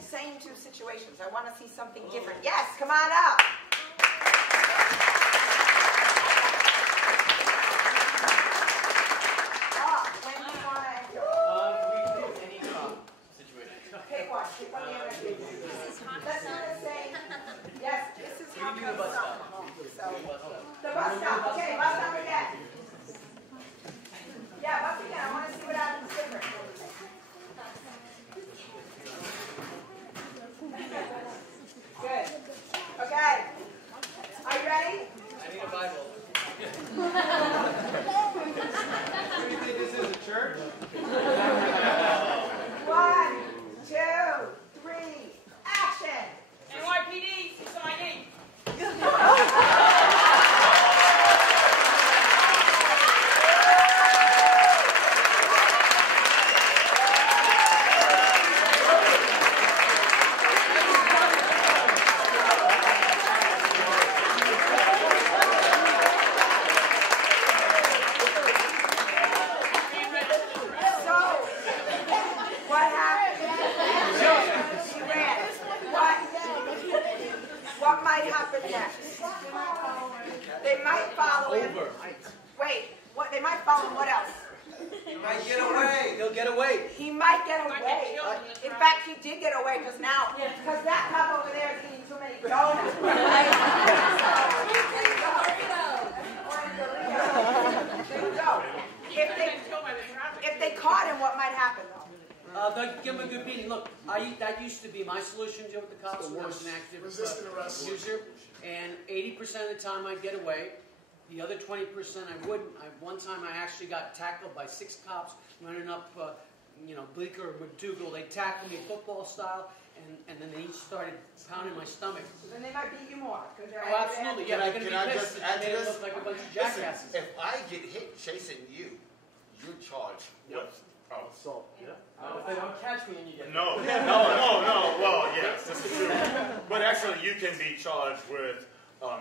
same two situations. I want to see something different. Yes, come on up. When do you want to enter? We do any situation. Pick one. Pick one you want to do. Let's do the same. Yes, this is how We do the bus stop. So, the bus stop. Okay, bus stop again. Yeah, bus again. I want to see what happens different. Good. Okay. Are you ready? I need a Bible. Do you think this is a church? 1, 2, 3, action! NYPD, 6ID. What might happen next? They might follow him. Wait, what? They might follow him. What else? He might get away. He'll get away. He might get away. In fact, he did get away just now. Because that cop over there is eating too many donuts. Right? There you go. If they caught him, what might happen though? They'll give him a good beating. Look, that used to be my solution to deal with the cops when I was an active user. And 80% of the time I'd get away. The other 20% I wouldn't. One time I actually got tackled by 6 cops running up, Bleecker or McDougal. They tackled me football style, and then they each started pounding my stomach. So then they might beat you more. Oh, absolutely. Yeah, they're going to be pissed. add to They this? look like a bunch of jackasses. Listen, if I get hit chasing you, you're charged with assault. Yeah. If they don't catch me and you get No. Well, yes, this is true. But actually, you can be charged with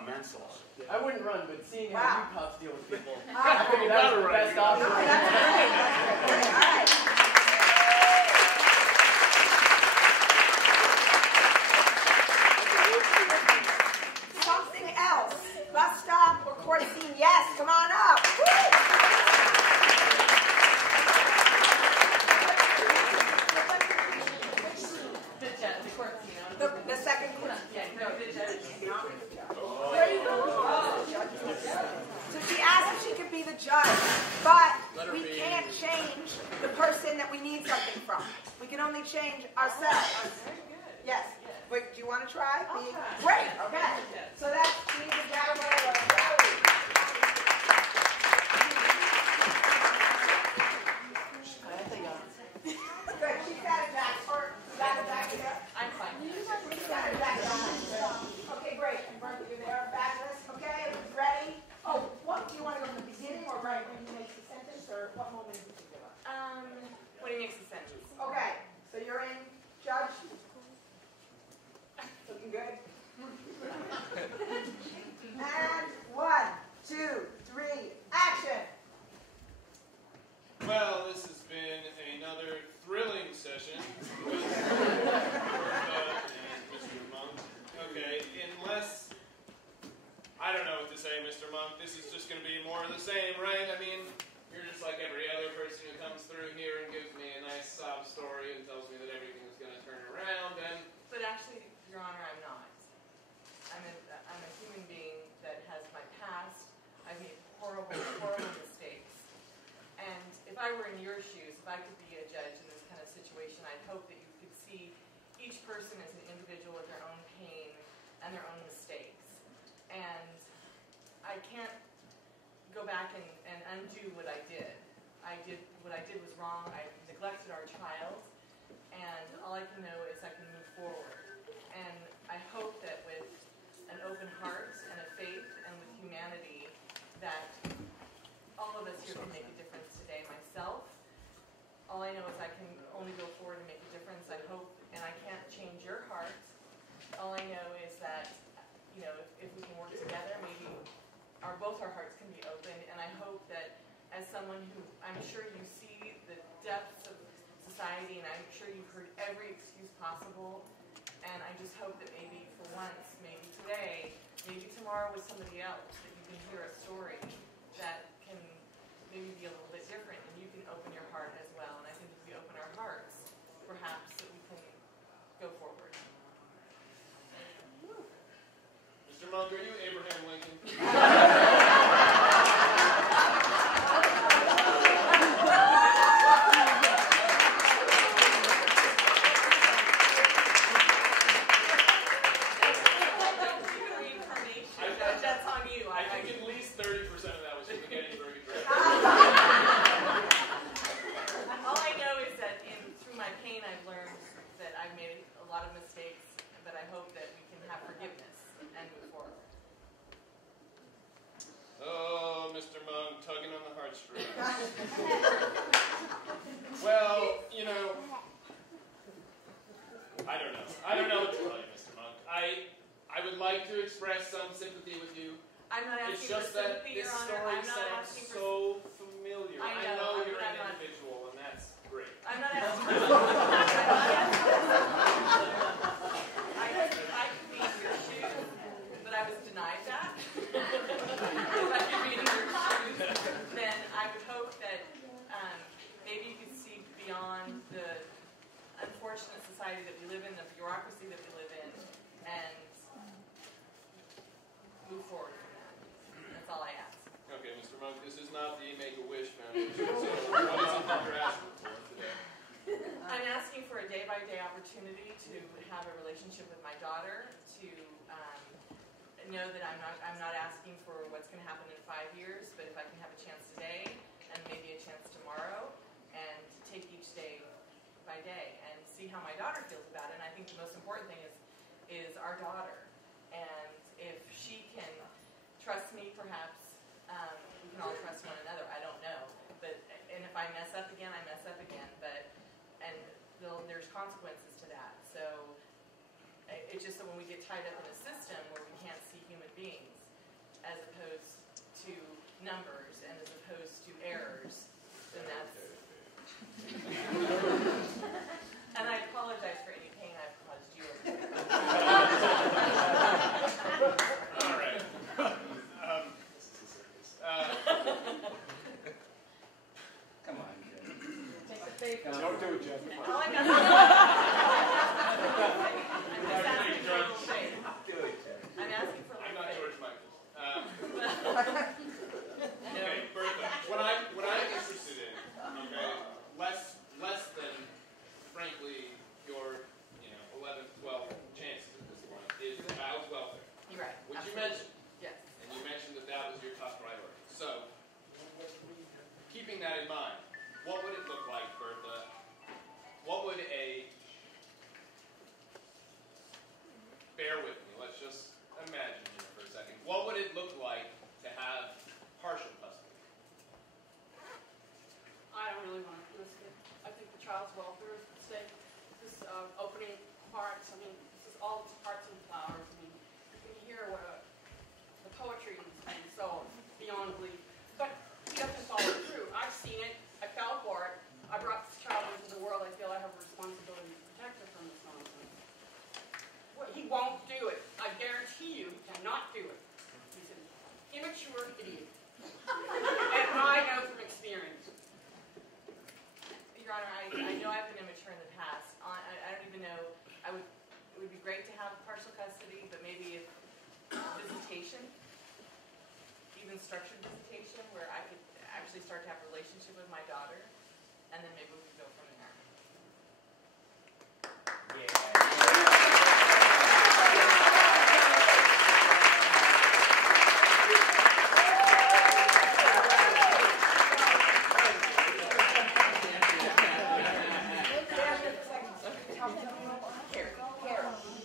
manslaughter. I wouldn't run, but seeing Wow. how you cops deal with people, I figured that was the best option. No, that's great. That's great. All right. Something else. Bus stop or court scene. Yes, come on up. The second court. So she asked if she could be the judge, but we can't change the person that we need something from. We can only change ourselves. Yes. Wait, do you want to try? Great. Okay. So that's she needs a judge. Good. She sat it back. Or sat it back here. I'm fine. She sat it back. Okay, great. You're there. Backless. Okay. Ready? Oh, what do you want to go from the beginning or right when he makes the sentence, or what moment in particular? When he makes a sentence. Okay. So you're in, Judge. Looking good. And 1, 2, 3, action. Well, this has been another thrilling session with and Mr. Monk. Okay, unless, I don't know what to say, Mr. Monk. This is just going to be more of the same, right? I mean, you're just like every other person who comes through here and gives me a nice sob story and tells me that everything is going to turn around, and... But actually, Your Honor, I'm not. I'm a human being that has my past. I've made horrible, horrible mistakes. And if I were in your shoes, if I could be a judge in this kind of situation, I'd hope that you could see each person as an individual with their own pain and their own mistakes. And I can't go back and undo what I did. What I did was wrong. I neglected our child. And all I can know is I can move forward. And I hope that with an open heart and a faith and with humanity that all of us here can make a difference today. Myself, all I know is I can only go forward and make a difference. I hope, and I can't change your heart. All I know is that, if we can work together, maybe both our hearts can be open. And I hope that as someone who, I'm sure you see the depths of society, and I'm sure you've heard every excuse possible. And I just hope that maybe for once, maybe today, maybe tomorrow with somebody else, that you can hear a story that can maybe be a little bit different, and you can open your heart as well. And I think if we open our hearts, perhaps that we can go forward. Mr. Monk, are you Abraham Lincoln? Well, you know, I don't know what to tell you, Mr. Monk. I would like to express some sympathy with you. I'm not asking It's just for that sympathy, this Your Honor. story I'm not sounds asking for... so familiar. I know you're I'm an not... individual, and that's great. I'm not asking for I could be in your shoes, but I was denied that. If I could be in your shoes, then I would hope that maybe you could see beyond the unfortunate society that we live in, the bureaucracy that we live in, and move forward from that. That's all I ask. Okay, Mr. Monk, this is not the Make-A-Wish Foundation, so what is it that you're asking for today? I'm asking for a day-by-day opportunity to have a relationship with my daughter, to know that I'm not asking for what's going to happen in 5 years, but if I can have a chance today and maybe a chance tomorrow, and take each day by day and see how my daughter feels about it. And I think the most important thing is our daughter. And if she can trust me, perhaps we can all trust one another. I don't know. And if I mess up again, I mess up again. And there's consequences to that. So it's just that when we get tied up in a system where we can't see human beings as opposed to numbers and as opposed to errors, then that's... And I apologize for any pain I've caused you. All right. Come on, Jeff. Take the bait. Don't do it, Jeff. All I got I'm asking for I'm not George Michael. No. Okay, Bertha, what I'm interested in, okay, less than, frankly, your, 11th, 12th chances at this point, is the child's welfare. You're right. Which you Absolutely. mentioned. Yes. And you mentioned that was your top priority. So, keeping that in mind, what would it look like, Bertha? What would bear with me, let's just imagine here for a second. What would it look like to have partial custody? I don't really want to risk it. I think the child's welfare is at stake. This opening hearts, this is all hearts and flowers. You can hear what the poetry is being so beyond belief. But he doesn't follow through. I've seen it. I fell for it. I brought this child into the world. I feel I have a responsibility to protect her from this nonsense. He won't do it. I guarantee you he cannot do it. He's an immature idiot. And I know from experience. Your Honor, I know I've been immature in the past. I don't even know. It would be great to have partial custody, but maybe if visitation, even structured visitation, where I could actually start to have a relationship with my daughter, and then maybe we could go from there.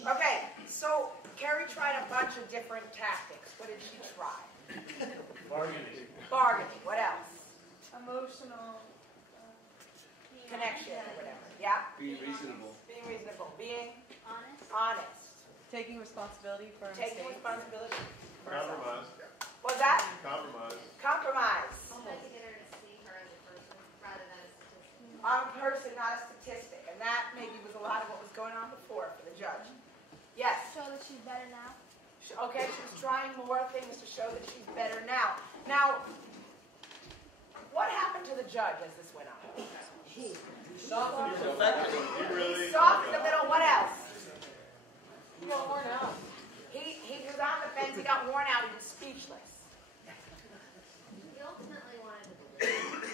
Okay, so Carrie tried a bunch of different tactics. What did she try? Bargaining. Bargaining. What else? Emotional Connection or whatever. Yeah? Be reasonable. Being reasonable. Being honest, honest. Taking responsibility for Taking responsibility. Compromise. What's that? Compromise. Compromise. I like to get her to see her as a person rather than as a statistic. I'm a person, not a statistic. Okay, she was trying more things to show that she's better now. Now, what happened to the judge as this went on? He softened He's affected. He really. Softened a little. What else? You got worn out. He was on the fence. He got worn out. He was speechless. He ultimately wanted to believe.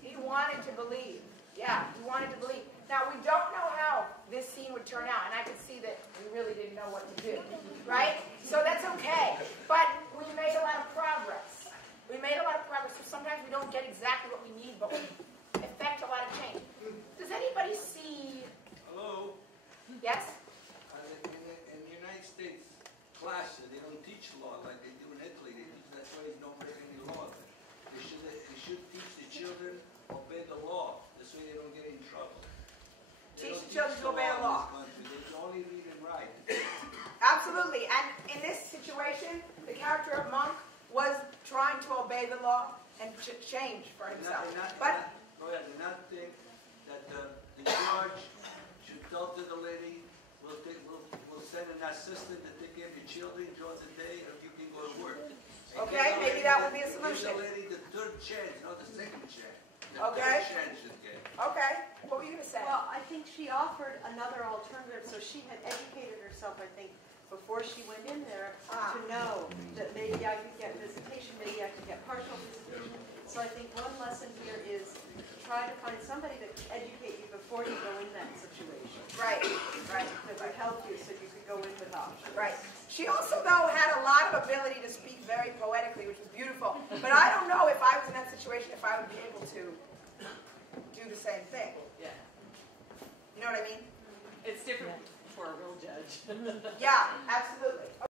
He wanted to believe. Yeah, he wanted to believe. Now, we don't know how this scene would turn out, and I could see that we really didn't know what to do, right? So that's okay. But we made a lot of progress. We made a lot of progress, so sometimes we don't get exactly what we need, but we effect a lot of change. Does anybody see... Hello? Yes? In the United States classes, they don't teach law like they do in Italy. They teach that's why they don't break any laws. They should teach the children obey the law. This way they don't get in trouble. They Teach don't the children to obey the law. in this country. They can only read and write. Absolutely. And in this situation, the character of Monk was trying to obey the law and change for himself. But Do not think that the judge should tell to the lady, we'll send an assistant to take care of your children during the day, or you can go to work. okay, maybe that would be a solution. Give the lady the third chance, not the second chance. The Okay. third chance should get. Okay. What were you going to say? Well, I think she offered another alternative, so she had educated herself, I think, before she went in there to know that maybe I could get visitation, maybe I could get partial visitation. So I think one lesson here is try to find somebody that can educate you before you go in that situation. Right, right. That would help you so you could go in with options. Right. She also, though, had a lot of ability to speak very poetically, which was beautiful. But I don't know if I was in that situation, if I would be able to do the same thing. Yeah. You know what I mean? It's different for a real judge. Yeah, absolutely.